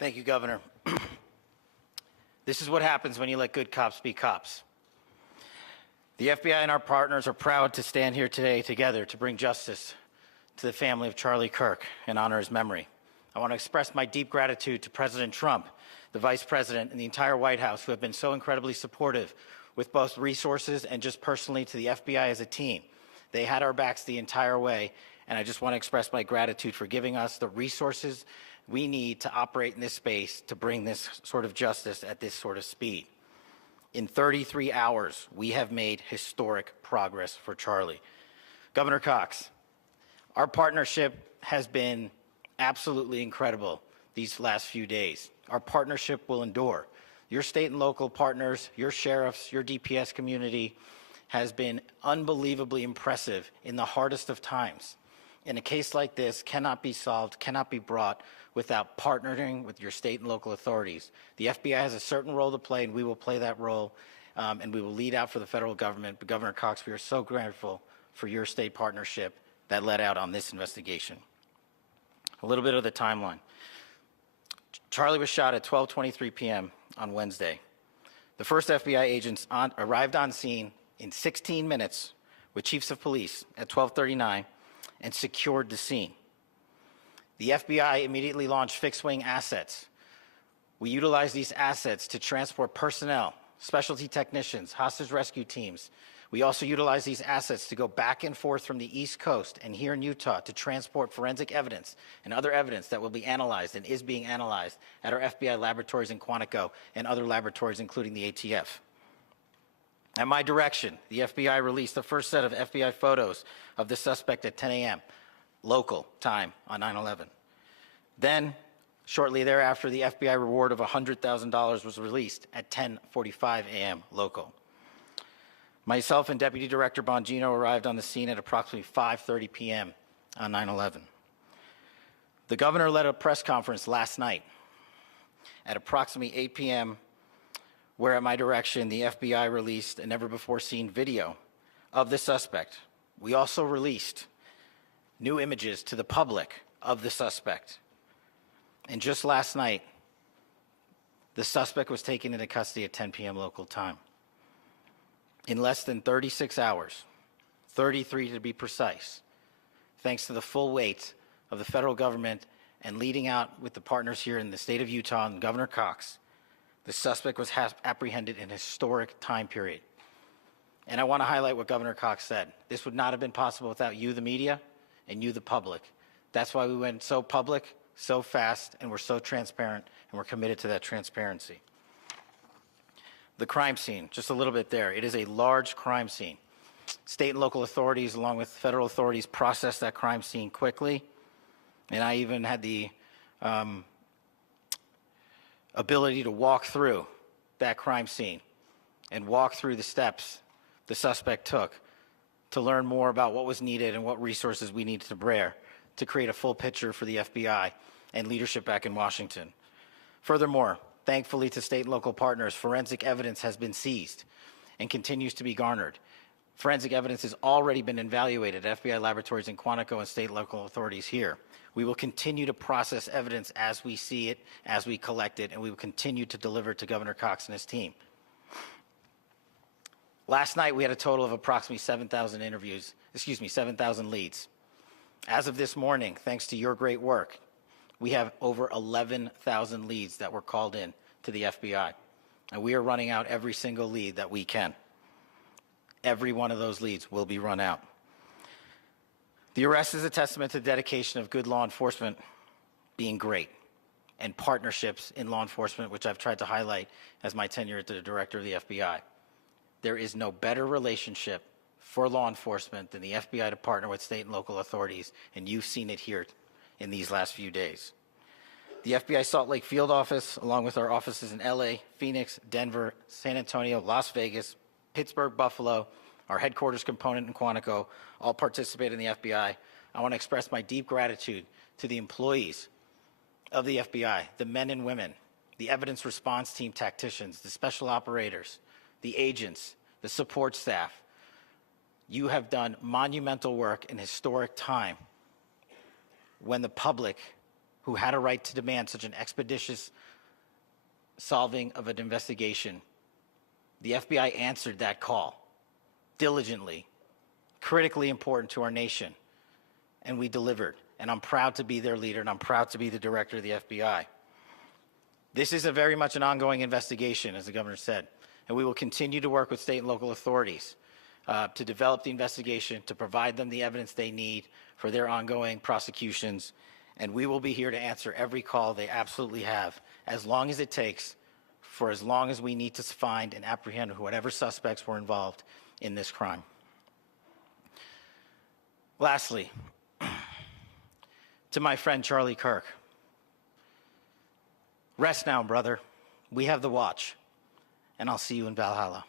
Thank you, Governor. This is what happens when you let good cops be cops. The FBI and our partners are proud to stand here today together to bring justice to the family of Charlie Kirk and honor his memory. I want to express my deep gratitude to President Trump, the Vice President, and the entire White House who have been so incredibly supportive with both resources and just personally to the FBI as a team. They had our backs the entire way, and I just want to express my gratitude for giving us the resources we need to operate in this space to bring this sort of justice at this sort of speed. In 33 hours, we have made historic progress for Charlie. Governor Cox, our partnership has been absolutely incredible these last few days. Our partnership will endure. Your state and local partners, your sheriffs, your DPS community has been unbelievably impressive in the hardest of times. And a case like this cannot be solved, cannot be brought without partnering with your state and local authorities. The FBI has a certain role to play, and we will play that role, and we will lead out for the federal government. But Governor Cox, we are so grateful for your state partnership that led out on this investigation. A little bit of the timeline. Charlie was shot at 12:23 p.m. on Wednesday. The first FBI agents arrived on scene in 16 minutes with chiefs of police at 12:39 and secured the scene. The FBI immediately launched fixed-wing assets. We utilized these assets to transport personnel, specialty technicians, hostage rescue teams. We also utilized these assets to go back and forth from the East Coast and here in Utah to transport forensic evidence and other evidence that will be analyzed and is being analyzed at our FBI laboratories in Quantico and other laboratories, including the ATF. At my direction, the FBI released the first set of FBI photos of the suspect at 10 a.m. local time on 9/11. Then, shortly thereafter, the FBI reward of $100,000 was released at 10:45 a.m. local. Myself and Deputy Director Bongino arrived on the scene at approximately 5:30 p.m. on 9/11. The governor led a press conference last night at approximately 8 p.m., where at my direction, the FBI released a never-before-seen video of the suspect. We also released new images to the public of the suspect. And just last night, the suspect was taken into custody at 10 p.m. local time. In less than 36 hours, 33 to be precise, thanks to the full weight of the federal government and leading out with the partners here in the state of Utah and Governor Cox, the suspect was apprehended in a historic time period. And I want to highlight what Governor Cox said. This would not have been possible without you, the media, and you, the public. That's why we went so public, so fast, and we're so transparent, and we're committed to that transparency. The crime scene, just a little bit there. It is a large crime scene. State and local authorities, along with federal authorities, processed that crime scene quickly. And I even had the ability to walk through that crime scene and walk through the steps the suspect took to learn more about what was needed and what resources we needed to bear to create a full picture for the FBI and leadership back in Washington. Furthermore, thankfully to state and local partners, forensic evidence has been seized and continues to be garnered. Forensic evidence has already been evaluated at FBI laboratories in Quantico and state and local authorities here. We will continue to process evidence as we see it, as we collect it, and we will continue to deliver to Governor Cox and his team. Last night, we had a total of approximately 7,000 leads. As of this morning, thanks to your great work, we have over 11,000 leads that were called in to the FBI. And we are running out every single lead that we can. Every one of those leads will be run out. The arrest is a testament to the dedication of good law enforcement being great and partnerships in law enforcement, which I've tried to highlight as my tenure as the director of the FBI. There is no better relationship for law enforcement than the FBI to partner with state and local authorities, and you've seen it here in these last few days. The FBI Salt Lake Field Office, along with our offices in LA, Phoenix, Denver, San Antonio, Las Vegas, Pittsburgh, Buffalo, our headquarters component in Quantico, all participate in the FBI. I want to express my deep gratitude to the employees of the FBI, the men and women, the evidence response team tacticians, the special operators, the agents, the support staff. You have done monumental work in historic time when the public who had a right to demand such an expeditious solving of an investigation. The FBI answered that call diligently, critically important to our nation, and we delivered. And I'm proud to be their leader, and I'm proud to be the director of the FBI. This is very much an ongoing investigation, as the governor said, and we will continue to work with state and local authorities to develop the investigation, to provide them the evidence they need for their ongoing prosecutions, and we will be here to answer every call they absolutely have, as long as it takes, for as long as we need to find and apprehend whatever suspects were involved in this crime. Lastly, to my friend Charlie Kirk, rest now, brother. We have the watch, and I'll see you in Valhalla.